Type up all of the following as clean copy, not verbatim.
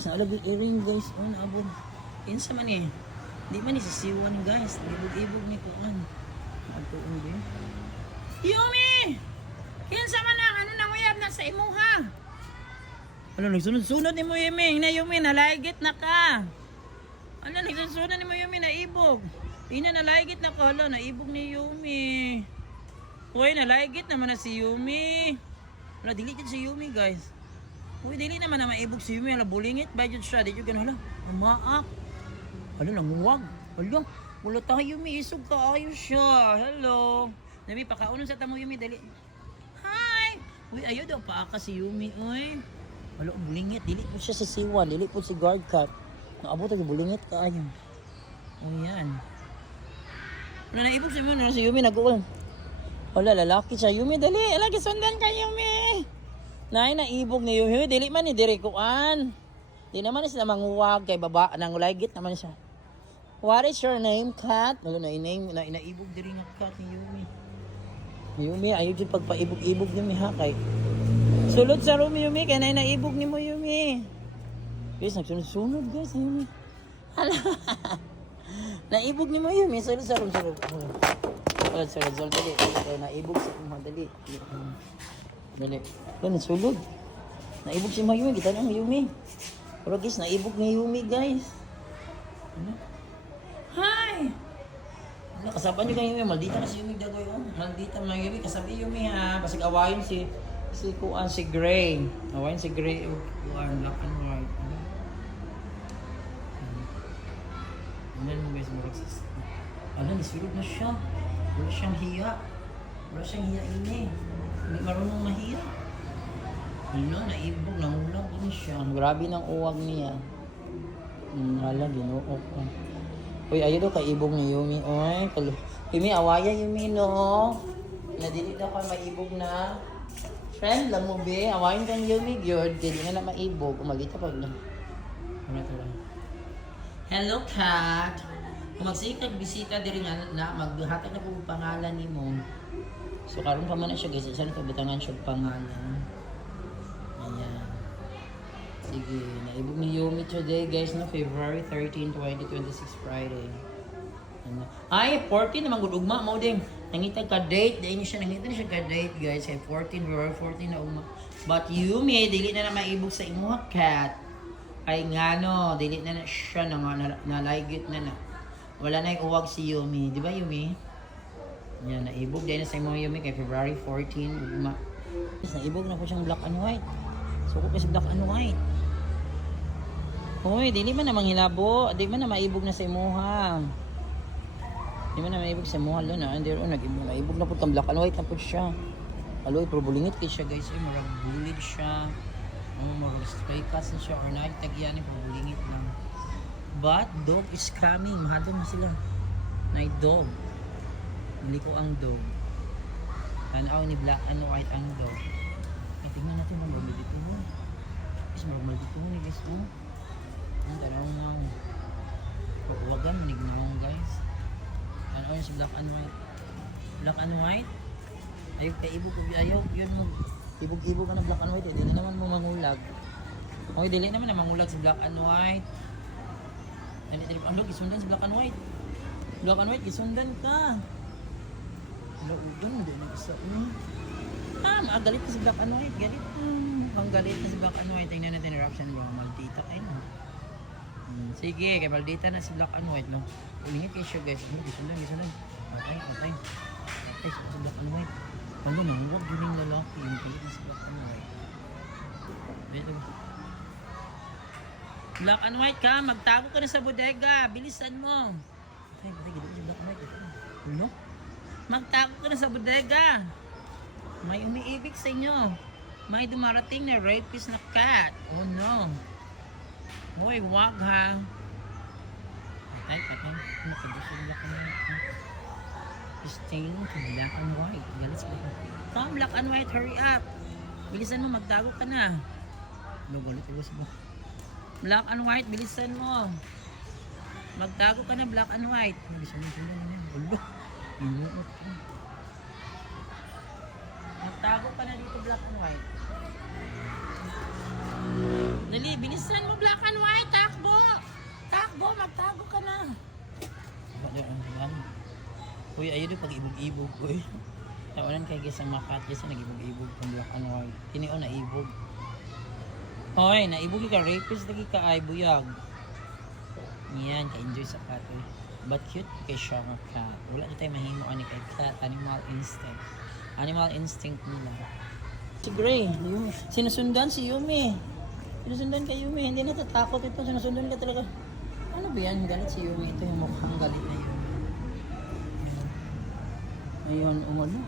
Nalagay earring guys, naabot. Insa man eh. Di man isisiwan guys. Ibog-ibog ni Kuan. Atuon din. Yumi! Kinsa man ang ano nanguyab na sa imuha? Ano nagsunod-sunod ni mo Yumi? Na Yumi, nalaigit na ka. Ano nagsunod ni mo Yumi na ibog? Ina nalaigit na ka. Hala, naibog ni Yumi. Uy, nalaigit naman na si Yumi. Wala, diligid si Yumi guys. Uy, dili naman na maibog si Yumi. Hala, bulingit ba yun siya? Di yun gano'n, hala, amaak. Hala, nanguwag. Hala, wala tayo Yumi. Isog ka, ayos siya. Hello. Nabi, pakaunon sa tamo Yumi, dali. Hi! Uy, ayaw daw paaka si Yumi, uy. Hala, bulingit. Dili po siya sa siwan. Dili po si guard cut. Naabot ang bulingit ka, ayun. O yan. Wala, naibog si Yumi. Wala si Yumi, nag-uul. Wala, lalaki siya. Yumi, dali. Lagi sundan ka, Yumi. Nay, naibog ni Yumi. Dili man ni Dirikuan. Di naman sila manguwag kay baba. Nangulaygit naman siya. What is your name, cat? Wala, naibog diri nga cat ni Yumi. Yumi, ayaw dyan pagpaibog-ibog Yumi ha. Kay sulod sa room Yumi. Kaya naibog ni mo Yumi. Guys, nagsunod-sunod guys. Yumi. Hala. Naibog ni mo Yumi. Sulod sa room. Sulod. Dali. Naibog sa room. Dali. Dali. Yan, sulod. Naibog si Yumi. Kita na Yumi. Pero guys, naibog ni Yumi guys. Ano? Hi! Kasapan nyo kayo Yumi. Maldita na si Yumi dagoy. Oh. Maldita na Yumi. Kasabi Yumi ha. Basig awayin si Kuan si Gray. Awayin si Gray. You are black and white. Ano mo guys, murag sis. Ano, nisulog na siya. Wala siyang hiya. Wala siyang hiya ini. Hindi marunong mahiya. Ano, naibog, nangulag din siya. Grabe ng uwag niya. Hala, ginuok ko. Uy, ayaw daw kaibog ni Yumi. Uy, Yumi, awaya Yumi, no? Nadili daw ka maibog na. Friend lang mo, be. Awayin kang Yumi, good. Hindi na maibog. Umalita pag lang. Ano ito lang. Hello, cat. Kung magsikag bisita diri nga na maghatag na po pangalan ni mo. So karon pa man na siya guys, isa na kabutangan siya pangalan. Ayan. Sige, naibog ni Yumi today guys no, February 13, 2026 Friday. Ano? Ay, 14 naman gud ugma mo ding. Nangitag ka date, dahil nangita na siya ka date guys. Ay 14, February 14 na ugma. But Yumi, dili na maibog sa imuha cat. Ay nga no, dili na siya nalaygit na. Wala na yung uwag si Yumi. Di ba Yumi? Yan, naibog din na sa mga Yumi kay February 14. Ugma. Naibog na po siyang black and white. So ko kasi black and white. Hoy, dili man na manghilabo. Di man na maibog na sa imuha. Di man na maibog sa imuha. Lo na, hindi ro nag-ibog. Maibog na po kang black and white na po siya. Aloy, pero bulingit kayo siya guys. Ay, marag bulid siya. Marag spray cast na siya. Or nagtagyan ni bulingit lang. But dog is coming. Mahadong na sila. Night dog. Hindi ko ang dog. Tanaw ni black and white ang dog. Ay, tingnan natin ang normal dito mo. Guys, normal dito mo ni guys mo. Ang tanaw nga. Pagwagan, nignawang guys. Tanaw yun si black and white. Black and white? Ayaw kaibog ko. Ayaw yun mo. Ibog-ibog ka na black and white. Hindi na naman mo mangulag. Okay, dili naman na mangulag si black and white. Ang dog, isundan si black and white. Black and white, isundan ka. Laugan, hindi na isa. Galit na si black and white. Galit. Ang galit na si black and white. Tingnan natin eruption bro. Maldita kayo. Sige, kay maldita na si black and white. No? Ulingit kayo siya guys. Isundan. Patay. Si black and white. Pagod na, huwag yun yung lalaki. Yung galit na si black and white. Dito. Black and white ka, magtago ka na sa bodega. Bilisan mo. Patay, gano'n si black and white. Ano? Magtago ka na sa bodega. May umiibig sa inyo. May dumarating na rapist na cat. Oh no. Hoy, wag ha. Patay. Nakagusok yung black and white. Stain to black and white. Galit sa black and white. Come, black and white, hurry up. Bilisan mo, magtago ka na. Galit sa black and white, bilisan mo. Magtago ka na, black and white. Bilisan mo. Inuot ko. Magtago ka na dito, black and white. Dali, bilisan mo, black and white. Takbo! Takbo, magtago ka na. Uy, ayun yung pag-ibog-ibog. Uy. Tawanan kay guys ang makat kasi nag-ibog-ibog kung black and white. Tinio na ibog. Hoy, naibog ka, rapist lagi ka ay buyag. Yan, ka-enjoy sa cat. Uy. But cute kay siya ng cat. Wala na tayo mahimo ani kay cat. Animal instinct. Animal instinct nila. Si Gray, Yumi. Sinusundan si Yumi. Sinusundan kay Yumi. Hindi natatakot ito. Sinusundan ka talaga. Ano ba yan? Galit si Yumi. Ito yung mukhang galit na Yumi. Ayun, umano.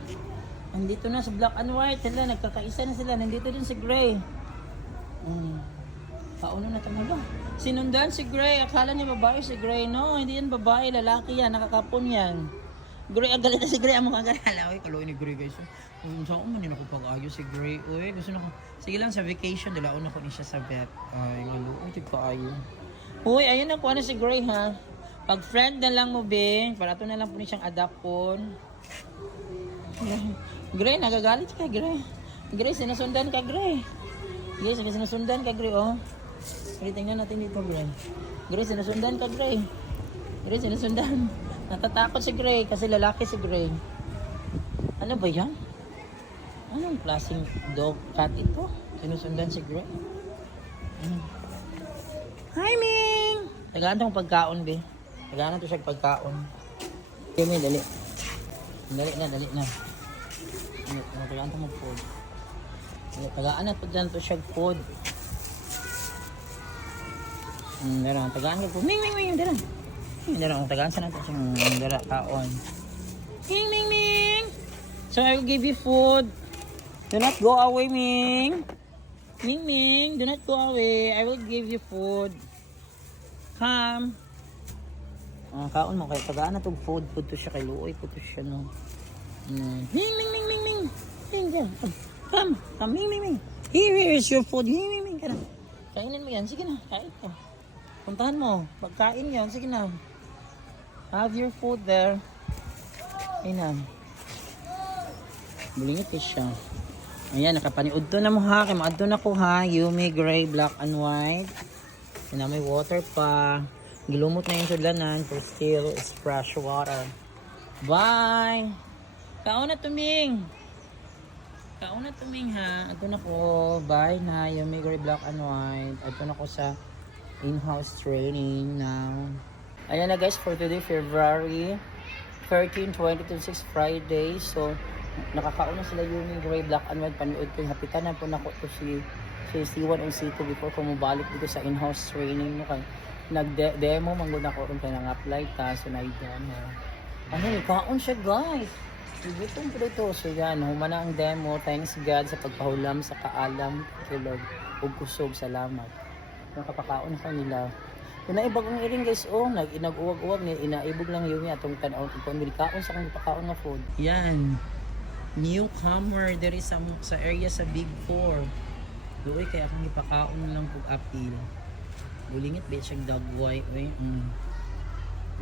Nandito na sa black and white. Sila, nagkakaisa na sila. Nandito din si Gray. Pauno na talaga. Sinundan si Gray. Akala niya babae si Gray. No, hindi yan babae. Lalaki yan. Nakakapon yan. Gray, ang galit na si Gray. Ang mukhang galala. Uy, kaluin ni Gray guys. Saan ko man yun ako pag-ayos si Gray. Uy, gusto na ko. Sige lang sa vacation. Dalaon ako niya siya sa vet. Ay, maluoy. Tigpa-ayo. Uy, ayun na kuha na si Gray ha. Pag friend na lang mo, be. Para ito na lang po niya siyang adapon. Gray, nagagalit ka, Gray. Gray, sinusundan ka, Gray. Gray, sinusundan ka, Gray, oh. Gray, tingnan natin dito, Gray. Gray, sinusundan ka, Gray. Gray, sinusundan. Natatakot si Gray kasi lalaki si Gray. Ano ba yan? Anong klaseng dog cat ito? Sinusundan si Gray. Hi, Ming! Tagaan itong pagkaon, be. Tagaan ito siya pagkaon. Okay, Ming, dali. Dali na. Tagaan ito mag-food. Tagaan na ito dyan ito siya food. Tagaan ka po. Ming, dala. Tagaan sa natin siyang dala kaon. Ming. So I will give you food. Do not go away, Ming. Ming, do not go away. I will give you food. Come. Kaon mo kay tagaan na tong food. Food to siya kay luoy. Food to siya, no. Ming. Come, Ming. Here is your food. Ming. Kainin mo yan. Sige na, kain ka. Puntahan mo. Pagkain yan. Sige na. Have your food there. Ayun na. Bulingit siya. Ayan, nakapaniud to na mo ha. Kaya maad to na ko ha. Yumi, Gray, black and white. Yan na may water pa. Gilumot na yung sudlanan. But still, it's fresh water. Bye! Kauna tuming! Ha. Ato na ko. Bye na. Yumi, Gray, black and white. Ato na ko sa in-house training now. Ayan na guys, for today, February 13, 2026, Friday. So, nakakauna sila yung Gray, black and white. Panood ko yung hapitan na po na ko to si C1 and C2 before ko mabalik dito sa in-house training. No, nag-demo, mangguna ko rin kaya nang-apply ta. So, na-idaan ha. Ano, kaon siya guys. Ibutong po dito. So, yan, humana ang demo. Thanks God sa pagpahulam, sa kaalam, kilog, ug kusog. Salamat. Nakapakaon ka nila. Kung naibag ang iring guys, nag-uwag-uwag ni inaibog lang yun atong tanaw kung milikaon sa kang pakaon na food. Yan. Newcomer there is sa area sa Big 4. Doy kaya akong ipakaon lang pug appeal. Bulingit ba siya dagway,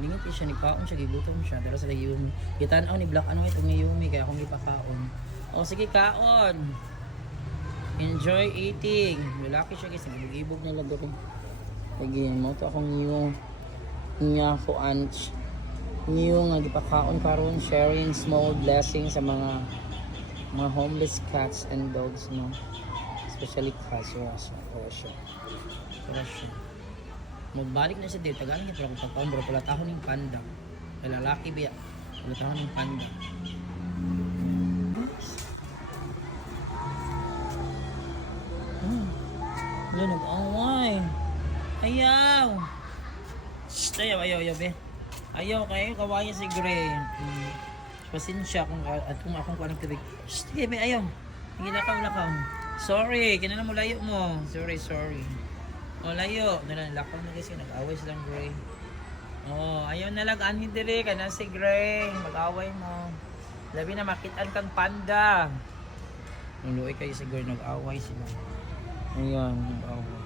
Bulingit siya ni kaon siya gigutom siya pero sa Yumi. Kitanaw ni Black and White ang Yumi kaya akong ipakaon. O sige kaon. Enjoy eating. Lalaki siya guys, nag-ibog na lagi rin. Again, mo to akong niya ko anch. New nga gipakaon karon sharing small blessings sa mga homeless cats and dogs, no. Especially cats, Russia. Magbalik na siya dito, tagaan niya pero kung pagkaon, bro, pala tahon ng panda. Ay lalaki biya, pala tahon ng panda. Wala nag-away. Ayaw. Ayaw, be. Ayaw kayo, kawaya si Gray. Pasensya kung akong kuha ng tubig. Sige, be, ayaw. Lakaw. Sorry, kinala mo layo mo. Sorry. O, layo. Lakaw na kasi, nag-away silang Gray. O, ayaw na lang, ani dire, ka na si Gray. Mag-away mo. Labi na makitaan kang panda. Nuluwi kayo si Gray, nag-away sila. Ayan, nag-away.